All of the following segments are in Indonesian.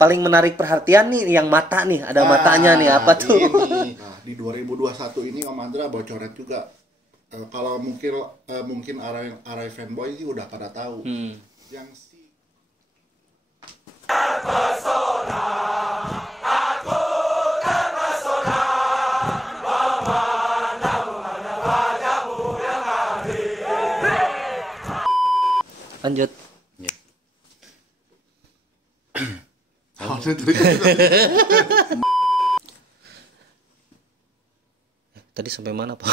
paling menarik perhatian nih yang mata nih, ada matanya nih, apa tuh? Nah, di 2021 ini Om Andra bocoret juga. Kalau mungkin Arai fanboy sih udah pada tahu. Yang si Lanjut. Tadi sampai mana Pak?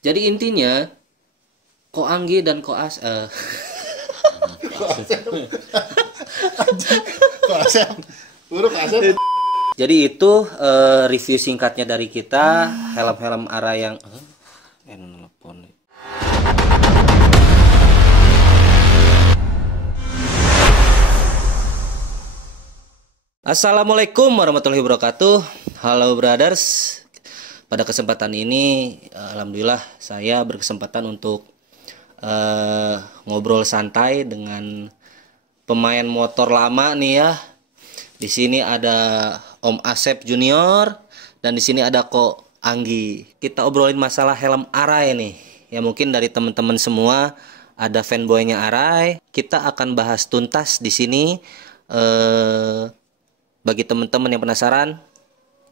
Jadi intinya Ko Anggi dan Ko Jadi itu review singkatnya dari kita helm-helm Arai yang nelpon. Assalamualaikum warahmatullahi wabarakatuh. Halo brothers. Pada kesempatan ini alhamdulillah saya berkesempatan untuk ngobrol santai dengan pemain motor lama nih ya. Di sini ada Om Asep Junior dan di sini ada Ko Anggi. Kita obrolin masalah helm Arai nih. Ya mungkin dari teman-teman semua ada fanboynya Arai. Kita akan bahas tuntas di sini. Bagi teman-teman yang penasaran,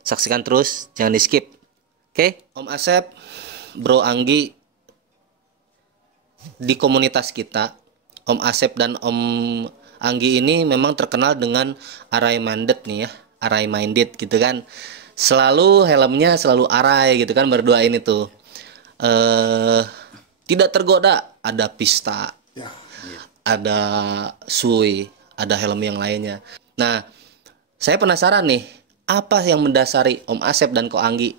saksikan terus, jangan di skip. Oke, Om Asep, Bro Anggi, di komunitas kita, Om Asep dan Om Anggi ini memang terkenal dengan Arai minded nih ya, Arai minded gitu kan. Selalu helmnya selalu Arai gitu kan, berdua ini tuh. Tidak tergoda, ada Pista, ada Sui, ada helm yang lainnya. Nah, saya penasaran nih, apa yang mendasari Om Asep dan Ko Anggi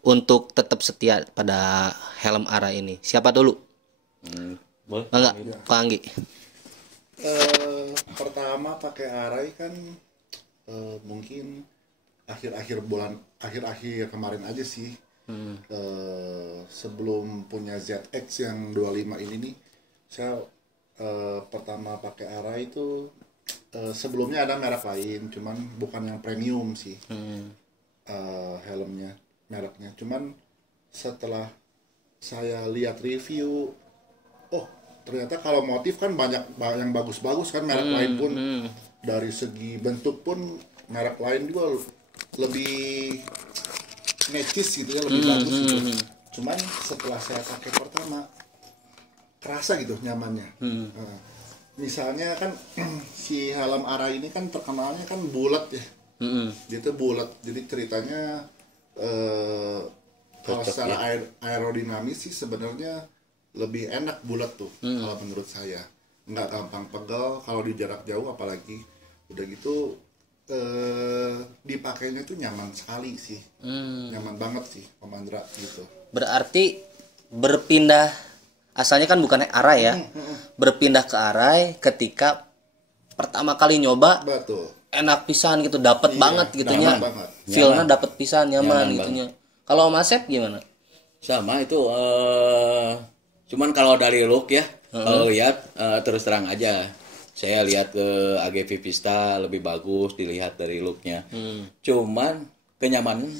untuk tetap setia pada helm Arai ini? Siapa dulu? Boleh? Enggak, Ko Anggi. Pertama pakai Arai kan mungkin akhir-akhir kemarin aja sih. Sebelum punya ZX yang 25 ini nih, saya pertama pakai Arai itu sebelumnya ada merek lain, cuman bukan yang premium sih. Helmnya, mereknya. Cuman setelah saya lihat review, oh ternyata kalau motif kan banyak yang bagus-bagus kan, merek lain pun dari segi bentuk pun merek lain juga lebih necis gitu ya, lebih bagus gitu. Cuman setelah saya pakai pertama kerasa gitu nyamannya. Misalnya kan si helm Arai ini kan terkenalnya kan bulat ya. Dia tuh bulat. Jadi ceritanya kalau secara aerodinamis sih sebenarnya lebih enak bulat tuh kalau menurut saya. Nggak gampang pegel kalau di jarak jauh, apalagi udah gitu dipakainya tuh nyaman sekali sih. Nyaman banget sih Om Andra gitu. Berarti berpindah, asalnya kan bukan Arai ya, berpindah ke Arai ketika pertama kali nyoba. Betul. Enak pisan gitu, dapet banget gitunya, feelnya dapet pisan, nyaman gitunya. Kalau Om Asep gimana? Sama itu, cuman kalau dari look ya, kalau lihat terus terang aja, saya lihat ke AGV Vista lebih bagus dilihat dari looknya. Cuman kenyamanan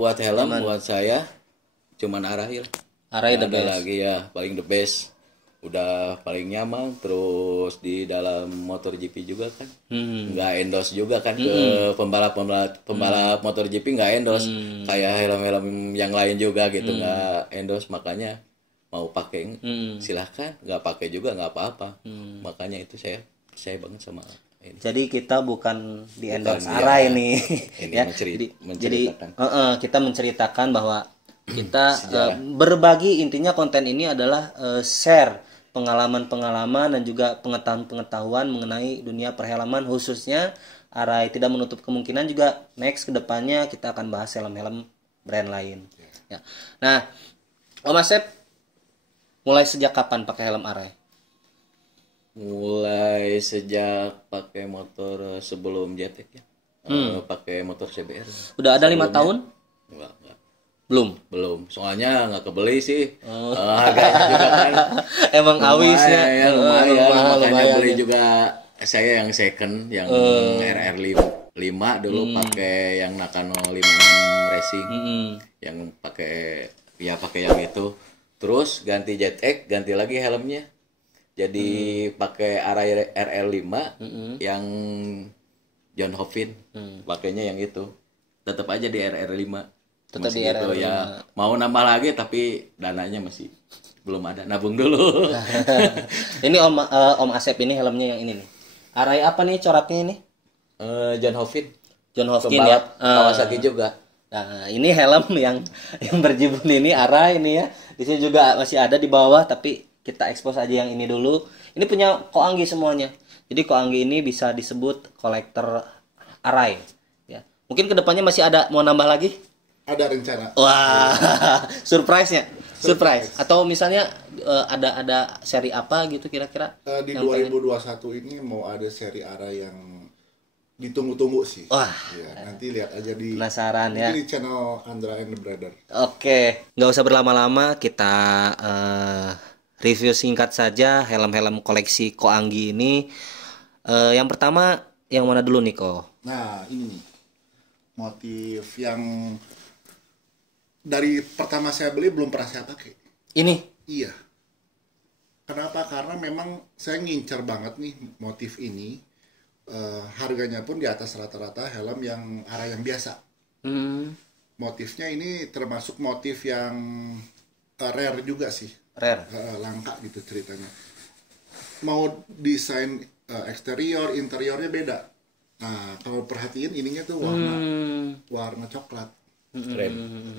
buat helm buat saya cuman Arai. Arai the ada best. lagi ya, paling the best, udah paling nyaman. Terus di dalam motor GP juga kan nggak endorse juga kan ke pembalap motor GP, nggak endorse kayak helm-helm yang lain juga gitu, nggak endorse. Makanya mau pakai silahkan, nggak pakai juga nggak apa-apa. Makanya itu saya percaya banget sama ini. Jadi kita bukan di endorse Arai nih ini ya. menceritakan. Kita menceritakan bahwa kita berbagi, intinya konten ini adalah share pengalaman-pengalaman dan juga pengetahuan-pengetahuan mengenai dunia perhelman, khususnya Arai. Tidak menutup kemungkinan juga next kedepannya kita akan bahas helm-helm brand lain ya. Nah, Om Asep mulai sejak kapan pakai helm Arai? Mulai sejak pakai motor sebelum JTEC ya. Pakai motor CBR. Udah ada 5 tahun? Enggak. Belum. Soalnya nggak kebeli sih. Harganya juga kan. Emang awisnya. Lumayan. Makanya lumayan beli ya. juga saya yang second yang RR5 dulu pakai yang Nakano 56 Racing. Yang pakai yang itu. Terus ganti ZX, ganti lagi helmnya. Jadi pakai Arai RR5 yang John Hoffin. Pakainya yang itu. Tetap aja di RR5. Tetap masih di gitu RR5. ya. Mau nambah lagi tapi dananya masih belum ada. Nabung dulu. Ini Om Asep ini helmnya yang ini nih. Arai apa nih coraknya ini? John Hoffin. John Hoffin ya. Pembalap Kawasaki juga. Nah, ini helm yang berjibun ini Arai ini ya. Di sini juga masih ada di bawah tapi kita expose aja yang ini dulu. Ini punya Koanggi semuanya. Jadi Koanggi ini bisa disebut kolektor Arai ya. Mungkin kedepannya masih ada mau nambah lagi? Ada rencana. Wah, surprise-nya. Surprise. Atau misalnya ada seri apa gitu kira-kira? Di yang 2021 ini mau ada seri Arai yang ditunggu-tunggu sih. Wah. Ya, nanti lihat aja di Penasaran ya. di channel Andra and the Brother. Oke, nggak usah berlama-lama, kita review singkat saja helm-helm koleksi Koanggi ini. Yang pertama, yang mana dulu nih Ko? Nah, ini nih. Motif yang dari pertama saya beli belum pernah saya pakai. Ini? Iya. Kenapa? Karena memang saya ngincer banget nih motif ini. Harganya pun di atas rata-rata helm yang Arai yang biasa. Motifnya ini termasuk motif yang rare juga sih. Rare. Langka gitu ceritanya. Mau desain eksterior, interiornya beda. Nah, kalau perhatiin ininya tuh warna coklat. Krem.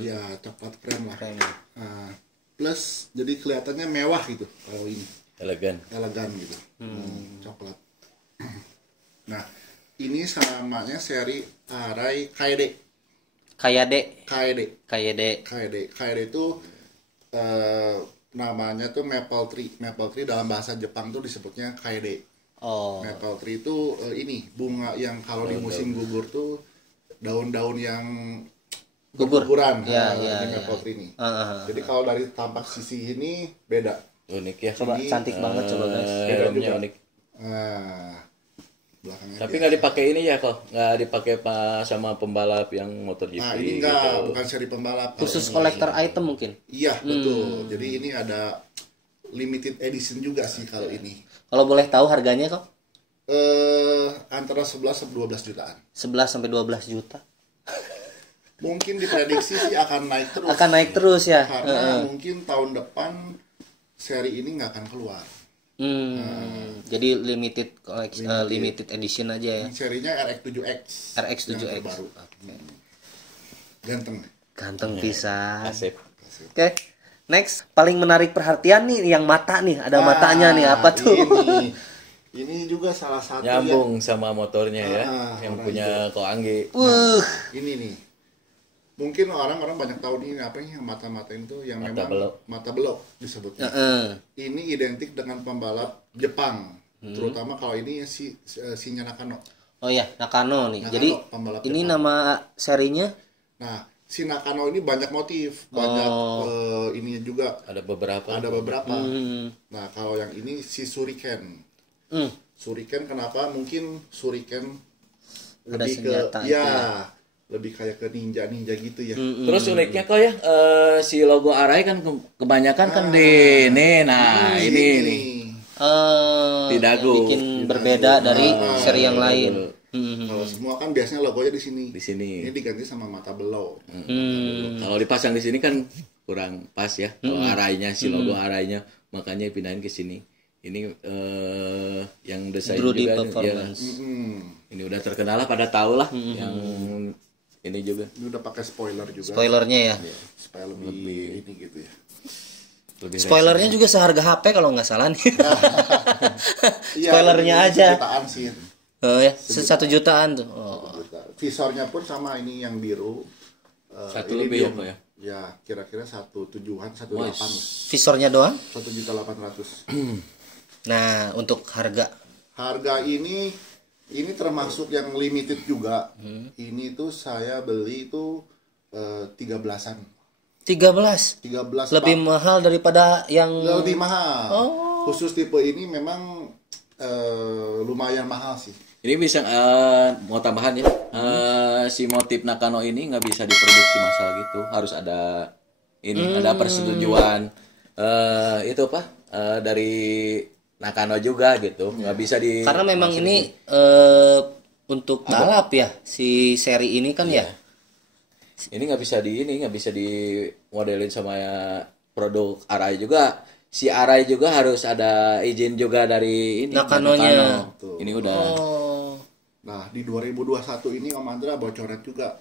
Ya, coklat krem lah. Plus jadi kelihatannya mewah gitu kalau ini. Elegan gitu. Coklat. Nah, ini samanya seri Arai Kaede. Kaede itu namanya tuh Maple Tree. Maple Tree dalam bahasa Jepang tuh disebutnya Kaede. Maple Tree itu ini bunga yang kalau di musim gugur tuh daun-daun yang guguran. Ini Maple Tree ini. Jadi kalau dari tampak sisi ini beda. Unik ya. Coba cantik banget coba guys. Helmnya unik. Belakangnya Tapi nggak dipakai ini ya kok, nggak dipakai sama pembalap yang MotoGP. Nah, ini enggak, gitu. Bukan seri pembalap. Khusus kolektor item mungkin. Iya, betul. Jadi ini ada limited edition juga sih kalau ini. Kalau boleh tahu harganya kok? Antara 11 sampai 12 jutaan. 11 sampai 12 juta. Mungkin diprediksi sih akan naik terus. Akan naik terus ya. Karena mungkin tahun depan seri ini nggak akan keluar. Jadi limited edition aja ya. Serinya RX7X. RX7X. Baru. Ganteng pisan. Asep. Oke. Next, paling menarik perhatian nih yang mata nih, ada matanya nih apa tuh? Ini juga salah satu nyambung sama motornya ya, yang punya Koanggi. Ini nih. Mungkin orang-orang banyak tahu ini apa nih mata-mata itu yang mata belok disebutnya. Ini identik dengan pembalap Jepang, terutama kalau ini si Nakano. Oh ya, Nakano nih. Jadi ini Jepang. Nama serinya? Nah, si Nakano ini banyak motif, banyak ininya juga. Ada beberapa. Nah, kalau yang ini si Shuriken. Shuriken kenapa? Mungkin Shuriken lebih ke lebih kayak ke ninja gitu ya. Terus uniknya kok ya si logo Arai kan kebanyakan kan di ini nih. Di dagu. Bikin berbeda dari seri yang lain. Kalau semua kan biasanya logonya di sini. Di sini. Ini diganti sama mata belau. Kalau dipasang di sini kan kurang pas ya. Kalau Arainya si logo Arainya, makanya pindahin ke sini. Ini yang desain Brody juga Performance. Ini udah terkenal lah, pada tahu lah yang ini juga. Ini udah pakai spoiler juga. Spoilernya ya. Supaya lebih ini gitu ya. Spoilernya juga seharga HP kalau nggak salah nih. Spoilernya aja. Jutaan sih. Oh ya, 1 jutaan tuh. Visornya pun sama ini yang biru. Satu lebih ya, ya? Ya, kira-kira 1.7-an, 1.8. Visornya doang? 1.800.000. Nah, untuk harga ini termasuk yang limited juga. Ini tuh saya beli itu 13-an. 13 lebih mahal daripada yang lebih mahal. Khusus tipe ini memang lumayan mahal sih. Ini bisa mau tambahan ya. Si motif Nakano ini nggak bisa diproduksi massal gitu. Harus ada ini, ada persetujuan itu apa? Dari Nakano juga gitu. Nggak bisa di Karena memang ini untuk balap ya si seri ini kan ya. Ini nggak bisa di modelin sama produk Arai juga. Si Arai juga harus ada izin juga dari ini Nakanonya. Nakano. Ini udah. Nah, di 2021 ini Om Andra bocoran juga.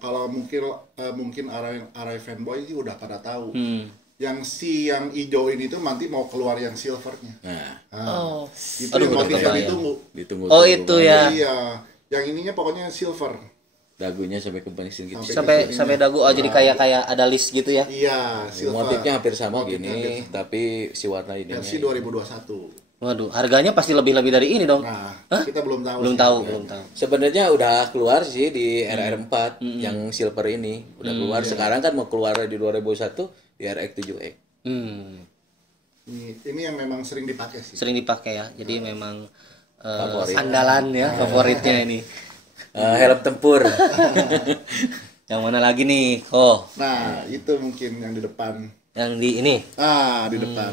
Kalau mungkin Arai fanboy sih udah pada tahu. Yang yang hijau ini tuh nanti mau keluar yang silvernya. Nah, itu Aduh, yang motif yang kebayang. ditunggu. Oh, itu ya. Iya, yang ininya pokoknya silver. dagunya sampai ke barisin gitu. Sampai dagu jadi kayak ada list gitu ya. Iya, silver. Motifnya hampir sama Motifnya gini, hampir sama. tapi si warna ini. Versi 2021. Waduh, harganya pasti lebih dari ini dong. Nah, kita belum tahu. Belum sih. tahu, belum tahu. Sebenarnya udah keluar sih di RR4 yang silver ini. Udah keluar. Sekarang kan mau keluar di 2001 di RX7X. Ini yang memang sering dipakai sih. Sering dipakai ya. Jadi memang Favorit. andalan ya, favoritnya ini. Helm tempur. Yang mana lagi nih? Oh, Nah, itu mungkin yang di depan. yang di ini. Di depan.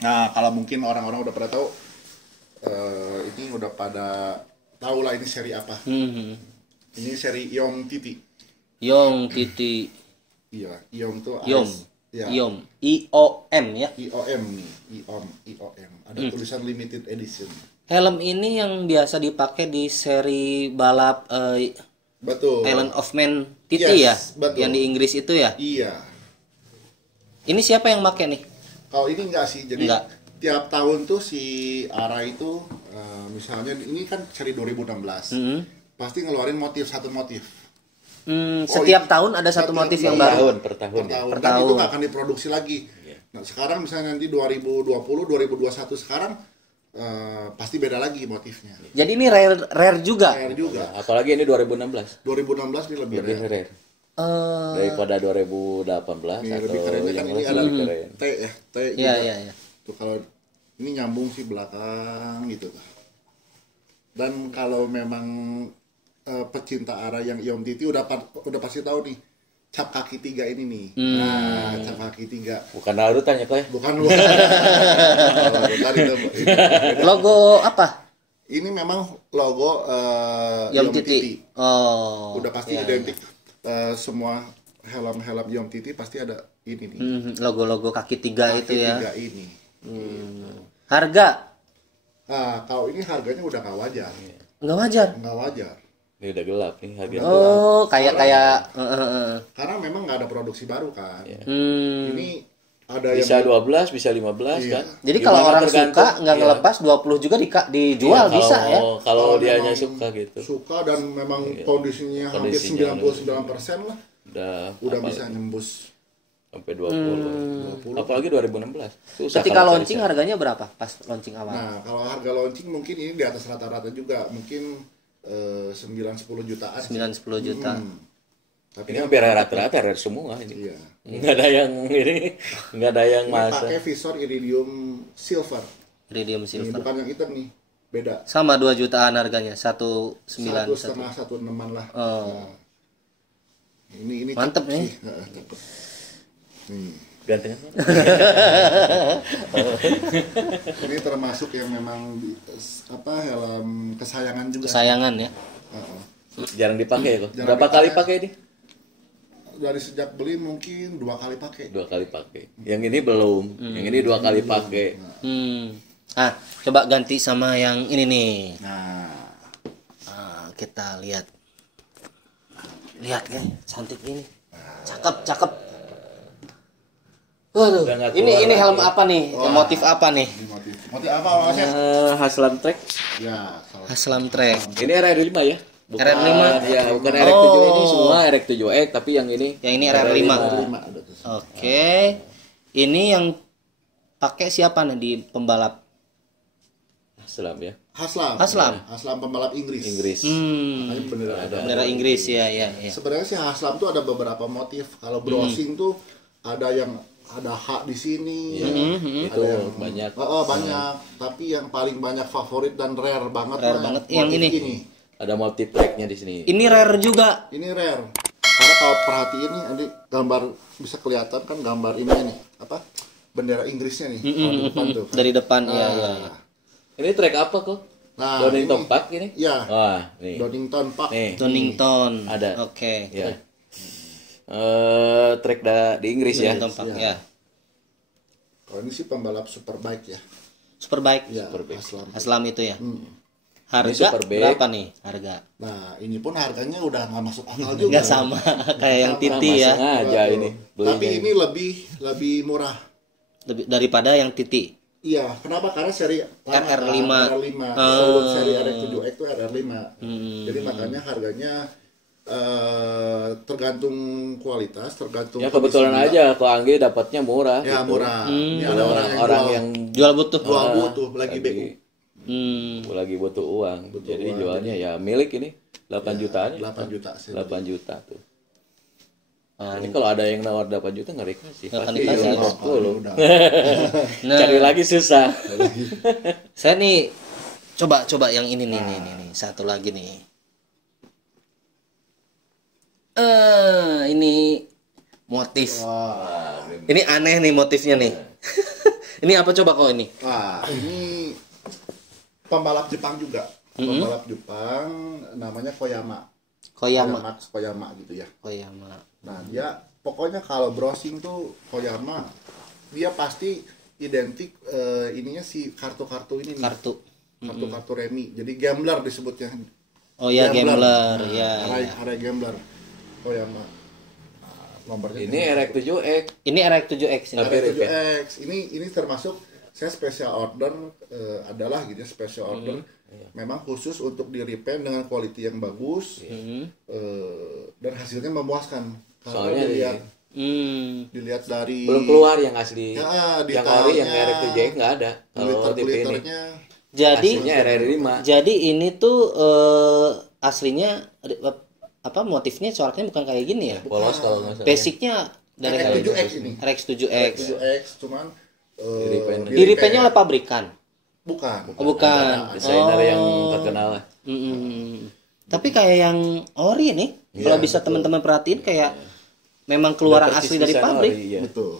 Nah, kalau mungkin orang-orang udah pada tahu, ini udah pada tahu lah ini seri apa. Ini seri Yom Titi. Yong Titi Iya, Yom tuh Yom. Ya, Yom. IOM ya. IOM nih, IOM. Ada tulisan limited edition. Helm ini yang biasa dipakai di seri balap Betul. Island of Man Titi ya. Yes, betul. Yang di Inggris itu ya. Iya. Ini siapa yang pakai nih? Kalau ini enggak sih, jadi Enggak. tiap tahun tuh si Ara itu, misalnya ini kan seri 2016, pasti ngeluarin satu motif. Setiap tahun ada satu motif yang baru. Per tahun. Per tahun. Dan itu nggak akan diproduksi lagi. Nah, sekarang misalnya nanti 2020, 2021 sekarang pasti beda lagi motifnya. Jadi ini rare juga. Rare juga. Apalagi ini 2016. 2016 ini lebih Lebih rare. rare. Daripada 2018 Ini atau lebih kerennya kan yang ini lain ada lebih keren. T ya, T Iya, juga. iya, iya. Tuh kalau ini nyambung sih belakang gitu. Dan kalau memang pecinta Ara yang Iom Titi udah pasti tahu nih cap kaki 3 ini nih. Nah, cap kaki 3. Bukan Naruto ya kok ya? Bukan. Logo apa? Ini memang logo Yom Iom Titi. Titi. Oh. Udah pasti iya, identik. Semua helm-helm Iom Titi pasti ada ini nih. Logo-logo kaki 3 itu Kaki ya. 3 ini. Harga Nah, kalau ini harganya udah nggak wajar. nggak wajar. Nggak wajar. Ini udah gelap nih harganya. Oh, kayak Karena memang nggak ada produksi baru kan. hmm. Ini ada Bisa yang 12, bisa 15 Iya. kan? Jadi Gimana kalau orang tergantung? suka nggak Iya. ngelepas 20 juga dijual Iya, bisa ya. Kalau Kalau dianya memang suka gitu. suka dan memang kondisinya hampir Kondisinya 99% lah Udah bisa nembus sampai 20. Apalagi 2016. Susah Ketika kalau launching cari. harganya berapa pas launching awal? Nah, kalau harga launching mungkin ini di atas rata-rata juga, mungkin 9-10 jutaan. 9-10 juta. Tapi Ini hampir rata-rata rare semua ini. iya. Nggak ada yang ini, nggak ada yang Ini masa. pakai visor iridium silver. Iridium Ini silver. bukan yang hitam nih. Beda. Sama 2 jutaan harganya, 1,9 1,5 1,6 lah. Oh. Nah, ini Mantep cakep nih. sih. Heeh, cakep. Nih. Gantengan. Ini termasuk yang memang helm kesayangan juga. Kesayangan ya. Heeh. Jarang dipakai kok. Jarang Berapa kali dipakai. pakai ini? Dari sejak beli mungkin 2 kali pakai. 2 kali pakai. Yang ini belum. Yang ini 2 kali pakai. Ah, coba ganti sama yang ini nih. Nah, Kita lihat. Lihat kan, cantik ini. Cakep. Waduh, Udah nggak ini keluar helm lagi. apa nih? Motif apa nih? ini motif apa Mas? Haslam Trek. Ya, salah. Haslam Trek. Ini RR5 ya? Bukan, RR5? Ya, bukan RX7 ini semua RX7X, tapi yang ini Yang ini RR5. 5 ada tuh. Oke. Ini yang pakai siapa nih di pembalap? Haslam ya. Haslam pembalap Inggris. Makanya bener ada. Bendera Inggris ya. Sebenarnya sih Haslam tuh ada beberapa motif. Kalau browsing tuh ada yang ada H di sini. Itu banyak. Banyak. Tapi yang paling banyak favorit dan rare banget yang motif ini. Ada motif tracknya di sini. Ini rare juga. Ini rare. Karena kalau perhatiin ini gambar bisa kelihatan kan gambar ini nih apa bendera Inggrisnya nih di depan tuh. Dari depan ya. Ini track apa kok? Nah, Donington Park ini? Iya. Wah, nih. Donington Park. Donington. Ada. Oke. Ya. Track di Inggris ya. Donington Park ya. Kalau ini sih pembalap superbike ya. Superbike. Ya, Superbike. Aslam. itu ya. Ini Harga Superbike. berapa nih harga? Nah, ini pun harganya udah nggak masuk akal juga. Enggak sama kayak yang Titi ya. Sengaja ini. Tapi ini lebih murah. Lebih daripada yang Titi. Iya, kenapa? Karena seri RR5. Sebelum seri RX7X itu RR5. Jadi makanya harganya tergantung kualitas, tergantung Ya kebetulan kondisi aja kok Anggi dapatnya murah. ya gitu. murah. Ini ada Orang yang Jual butuh. jual butuh lagi BU. lagi butuh uang. Jadi jualnya ya milik ini 8 jutaan. 8 juta sih. 8 juta tuh. Ini kalau ada yang nawar 8 juta nggak dikasih. Nggak akan Pasti dikasih. 10. Nah, Cari lagi susah. saya nih coba yang ini nih. Satu lagi nih. Ini motif. Wah, Ini aneh nih motifnya nih. Ini apa coba kau ini? wah, ini pembalap Jepang juga. Pembalap Jepang namanya Koyama. Koyama gitu ya. Koyama. Nah, dia pokoknya kalau browsing tuh Koyama dia pasti identik ininya si kartu-kartu ini nih. Kartu-kartu remi. Jadi gambler disebutnya. Oh ya gambler, ya. Area gambler. Koyama. Nomornya Ini RX7X. Ini RX7X ini. RX7X. Ini termasuk saya special order adalah gitu ya, special order. Memang khusus untuk di repaint dengan quality yang bagus. Dan hasilnya memuaskan. Soalnya dilihat dari belum keluar yang asli. Ya, yang ori yang RX7X nggak ada. Kalau tipe ini. Jadi Aslinya RR5. Jadi ini tuh aslinya apa motifnya coraknya bukan kayak gini ya? Polos kalau nggak salah. Basicnya dari RX7X ini. RX7X. RX7X cuman Di repaintnya oleh pabrikan. bukan. Oh, bukan. Desainer yang terkenal lah. Tapi kayak yang ori nih, kalau bisa teman-teman perhatiin kayak memang keluaran Udah asli persis dari desain pabrik. ori, iya. Betul.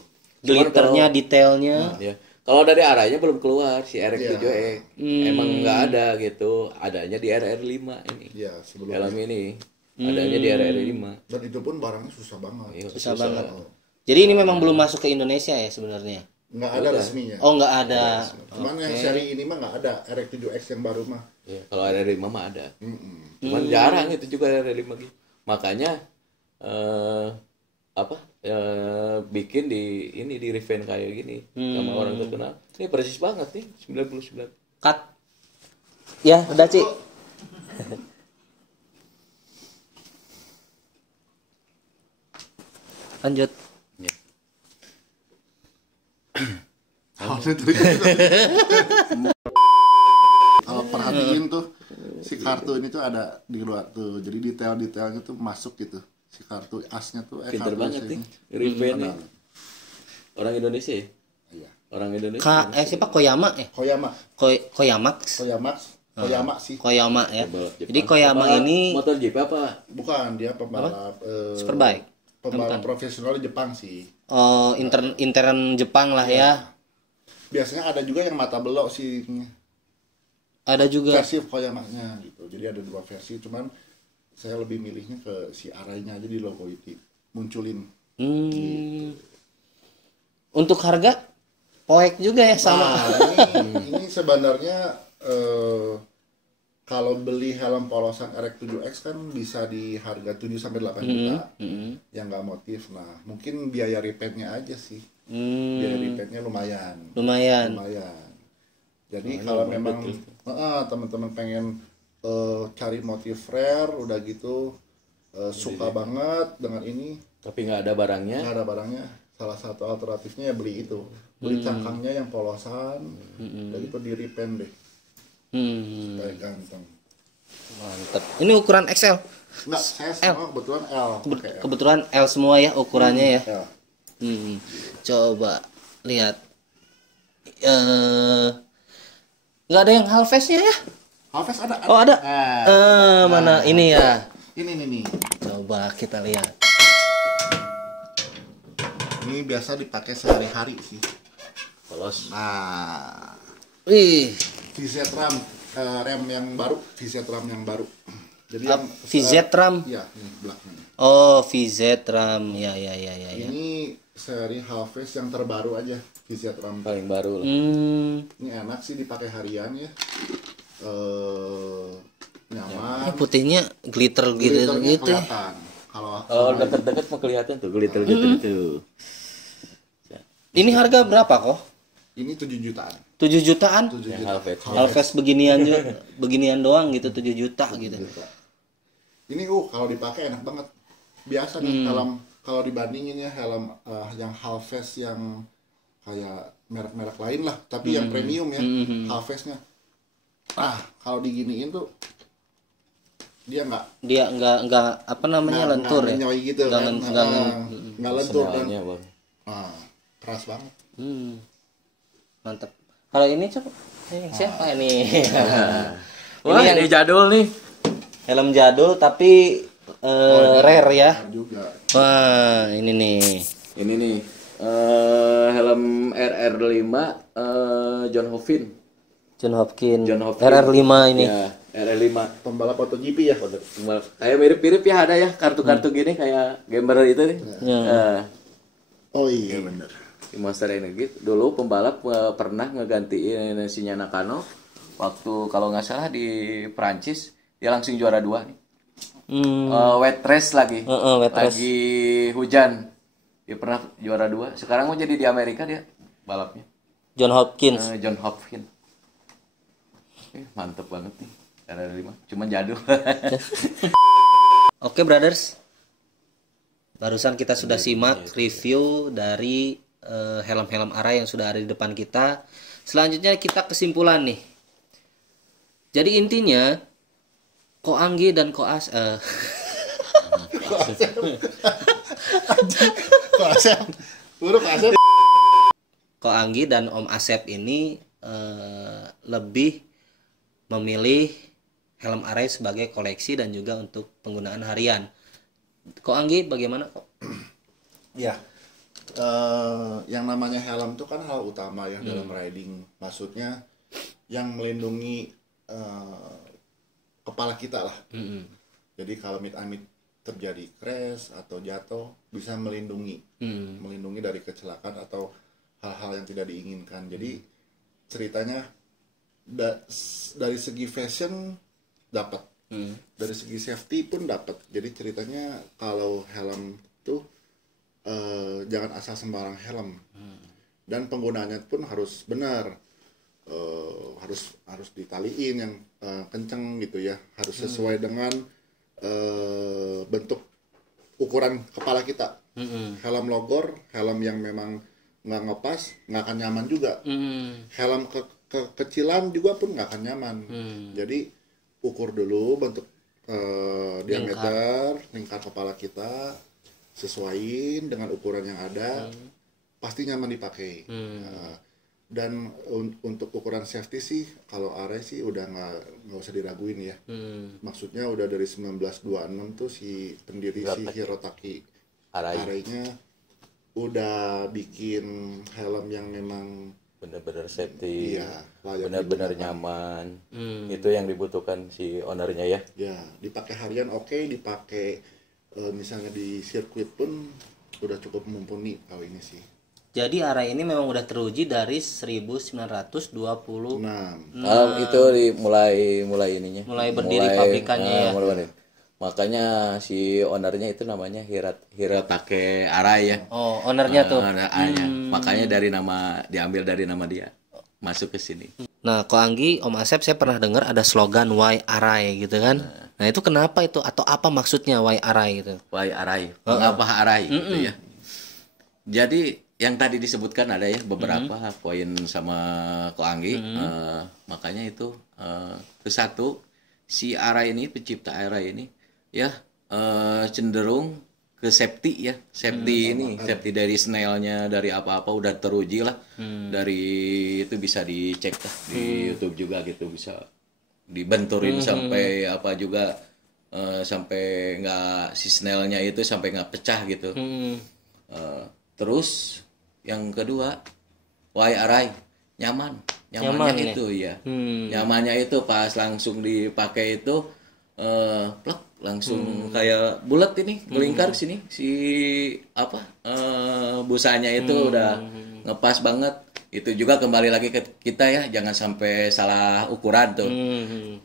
Glitternya, detailnya. Ya. Kalau dari arahnya belum keluar si RX7X. Emang nggak ada gitu. Adanya di RR5 ini. Iya, sebelum Helm ini adanya di RR5. dan itu pun barangnya susah banget. Iya, Susah banget. Jadi ini memang belum masuk ke Indonesia ya sebenarnya. Nggak ada resminya. Oh, nggak ada. Cuman yang seri ini mah nggak ada. RX7X yang baru mah. Iya, kalau RR5 mah ada. Cuman jarang itu juga RR5 gitu. Makanya bikin di revamp kayak gini sama orang terkenal. Ini persis banget nih 99. Cut. Ya, udah, Ci. Lanjut. Ya. Kalau perhatiin tuh si kartu ini tuh ada di luar tuh. Jadi detail-detailnya tuh masuk gitu. Si kartu asnya tuh Pinter kartu banget asnya nih. ini. Revamp nih. Orang Indonesia ya? Iya. Orang Indonesia. Siapa Koyama ya? Koyamax. Koyama sih. Koyama ya. Pembalap Jepang. Jadi Koyama Pembalap ini MotoGP apa? Bukan, dia pembalap Superbike. pembalap profesional di Jepang sih. Oh, intern Jepang lah ya. Biasanya ada juga yang mata belok sih. Ada juga. Versi Koyama-nya gitu. Jadi ada dua versi, cuman saya lebih milihnya ke si arahnya aja di logo itu munculin. Untuk harga poek juga ya sama. Nah, ini sebenarnya kalau beli helm polosan RX7X kan bisa di harga 7 sampai 8 juta. Yang nggak motif. Nah, mungkin biaya repaintnya aja sih. Biaya repaintnya lumayan. Jadi kalau memang teman-teman pengen cari motif rare udah gitu suka banget dengan ini Tapi nggak ada barangnya. salah satu alternatifnya ya beli itu, beli cangkangnya yang polosan udah gitu di repaint deh supaya ganteng. Mantep. Ini ukuran XL. Enggak, saya semua kebetulan L pakai L. Kebetulan L semua ya ukurannya ya. L. Coba lihat. Nggak ada yang halfest-nya ya? Halfest ada. Oh ada. Mana ini ya? Ini nih. Coba kita lihat. Ini biasa dipakai sehari-hari sih. Polos. Nah, Wih, VZ RAM, rem yang baru, VZ RAM yang baru. Jadi yang VZ RAM. Iya, ini belakangnya. Oh, VZ RAM. Ya. Ini seri Halfest yang terbaru aja, VZ RAM. Paling baru lah. Ini enak sih dipakai harian ya. Nyaman. Ini putihnya glitter Glitternya gitu. kelihatan. Kalau Deket-deket mau kelihatan tuh glitter gitu. Ini harga berapa kok? ini 7 jutaan. 7 jutaan? 7 Yang juta. Halfest. Halfest beginian doang gitu 7 juta gitu. Ini kalau dipakai enak banget. Biasa nih helm kalau dibandingin ya helm yang Halfest yang kayak merek-merek lain lah, tapi yang premium ya, Halfestnya. Kalau diginiin tuh dia nggak apa namanya lentur ya. nyoy gitu kan. Nggak lentur dan Semuanya, Bang. keras banget. Mantap. Kalau ini coba siapa ini? Wah, ini jadul nih. Helm jadul tapi rare ya. Juga. Wah, ini nih. Ini nih helm RR5 John Hopkins. John Hopkins. John Hopkins. RR5 ini. Ya, RR5. Pembalap MotoGP ya. Kayak mirip-mirip ya, ada ya kartu-kartu gini kayak gamer itu nih. Oh iya bener. Di Monster Energy dulu pembalap pernah ngegantiin si Nakano waktu kalau nggak salah di Prancis, dia langsung juara 2 nih. Wet race lagi. Wet race. Lagi hujan. Dia pernah juara 2. Sekarang mau jadi di Amerika dia balapnya. John Hopkins. John Hopkins. Mantep banget nih. RR5. Cuman jadul. Oke, brothers. Barusan kita sudah simak review dari helm-helm Arai yang sudah ada di depan kita. Selanjutnya kita kesimpulan nih. Jadi intinya Ko Anggi dan Ko Anggi dan Om Asep ini lebih memilih helm Arai sebagai koleksi dan juga untuk penggunaan harian. Ko Anggi bagaimana kok? Ya, yang namanya helm itu kan hal utama ya dalam riding. Maksudnya yang melindungi kepala kita lah. Jadi kalau amit-amit terjadi crash atau jatuh bisa melindungi dari kecelakaan atau hal-hal yang tidak diinginkan. Jadi ceritanya dari segi fashion dapat, dari segi safety pun dapat. Jadi ceritanya kalau helm tuh jangan asal sembarang helm, dan penggunaannya pun harus benar, harus ditaliin yang kenceng gitu ya, harus sesuai dengan bentuk ukuran kepala kita. Helm logor, helm yang memang nggak ngepas, nggak akan nyaman juga. Helm kecilan juga pun nggak akan nyaman. Jadi ukur dulu bentuk diameter lingkar kepala kita, sesuaiin dengan ukuran yang ada, pasti nyaman dipakai. Dan untuk ukuran safety sih kalau Arai sih udah nggak usah diraguin ya. Maksudnya udah dari 1926 tuh si pendiri si Hirotaki Arai-nya udah bikin helm yang memang bener-bener safety, iya, bener-bener nyaman. Itu yang dibutuhkan si ownernya ya. Ya, dipakai harian oke, dipakai misalnya di sirkuit pun udah cukup mumpuni kalau ini sih. Jadi Arai ini memang udah teruji dari 1920. Itu mulai ininya. Mulai berdiri pabrikannya ya. Makanya si ownernya itu namanya Hirotake Arai ya. Oh, ownernya tuh. Makanya diambil dari nama dia masuk ke sini. Nah, Ko Anggi, Om Asep, saya pernah dengar ada slogan Why Arai gitu kan. Nah, itu kenapa itu atau apa maksudnya Why Arai gitu? Why Arai? Mengapa Arai gitu ya. Jadi yang tadi disebutkan ada ya beberapa poin sama Ko Anggi. Makanya itu satu, si Arai ini, pencipta Arai ini ya cenderung ke safety ya, safety ini, safety dari snailnya, dari apa-apa udah teruji lah. Dari itu bisa dicek lah di YouTube juga gitu, bisa dibenturin sampai apa juga, sampai nggak si snailnya itu sampai nggak pecah gitu. Terus yang kedua, wiring nyamannya itu ya, nyamannya itu pas langsung dipakai itu plek langsung kayak bulat ini melingkar sini si apa busanya itu udah ngepas banget. Itu juga kembali lagi ke kita ya, jangan sampai salah ukuran tuh,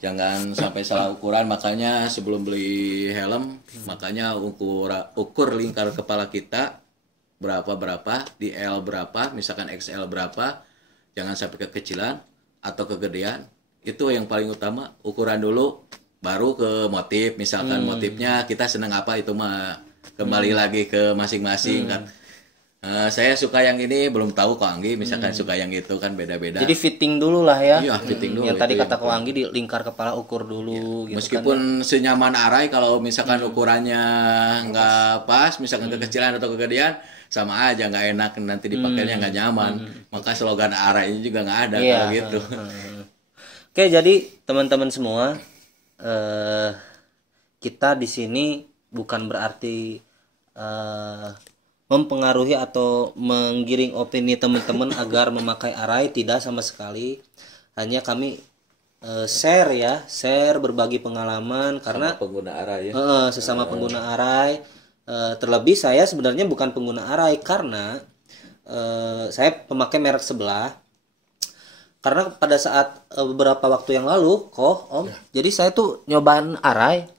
jangan sampai salah ukuran. Makanya sebelum beli helm, makanya ukur lingkar kepala kita berapa di L berapa, misalkan XL berapa, jangan sampai kekecilan atau kegedean. Itu yang paling utama, ukuran dulu baru ke motif. Misalkan motifnya kita senang apa, itu mah kembali lagi ke masing-masing kan. Saya suka yang ini, belum tahu Ko Anggi misalkan suka yang itu kan beda-beda. Jadi fitting dulu lah ya. Iya, fitting dulu. Yang tadi kata Ko Anggi di lingkar kepala ukur dulu gitu. Meskipun senyaman arai, kalau misalkan ukurannya nggak pas, misalkan kekecilan atau kegedean, sama aja nggak enak, nanti dipakainya nggak nyaman. Maka slogan arai ini juga nggak ada kalau gitu. Oke, jadi teman-teman semua, kita di sini bukan berarti mempengaruhi atau menggiring opini teman-teman agar memakai arai, tidak sama sekali. Hanya kami share berbagi pengalaman karena pengguna arai ya. Sesama pengguna arai. Terlebih saya sebenarnya bukan pengguna arai karena saya pemakai merek sebelah. Karena pada saat beberapa waktu yang lalu, Om, jadi saya tuh nyobain arai,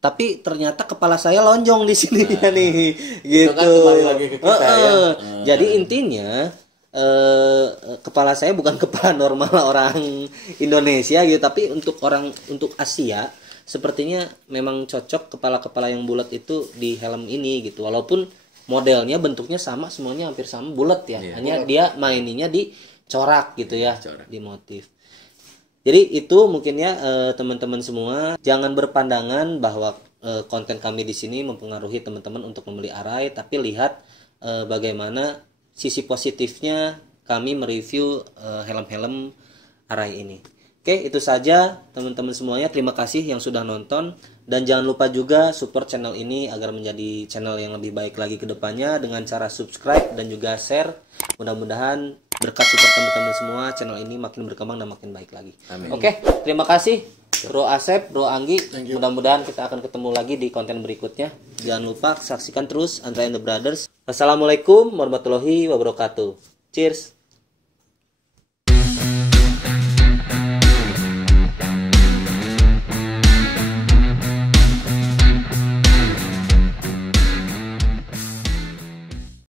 tapi ternyata kepala saya lonjong di sini nih, gitu. Kan kembali lagi ke kita, ya. Jadi intinya kepala saya bukan kepala normal orang Indonesia gitu, tapi untuk Asia sepertinya memang cocok kepala-kepala yang bulat itu di helm ini gitu. Walaupun modelnya bentuknya sama, semuanya hampir sama, bulat ya. Hanya dia maininnya di corak gitu ya, di motif. Jadi itu mungkin ya teman-teman semua, jangan berpandangan bahwa konten kami di sini mempengaruhi teman-teman untuk membeli arai, tapi lihat bagaimana sisi positifnya kami mereview helm-helm arai ini. Oke, itu saja teman-teman semuanya. Terima kasih yang sudah nonton, dan jangan lupa juga support channel ini agar menjadi channel yang lebih baik lagi ke depannya dengan cara subscribe dan juga share. Mudah-mudahan berkat support teman-teman semua, channel ini makin berkembang dan makin baik lagi. Amin. Oke, terima kasih Bro Asep, Bro Anggi. Mudah-mudahan kita akan ketemu lagi di konten berikutnya. Jangan lupa saksikan terus Andra and the Brothers. Wassalamualaikum warahmatullahi wabarakatuh. Cheers.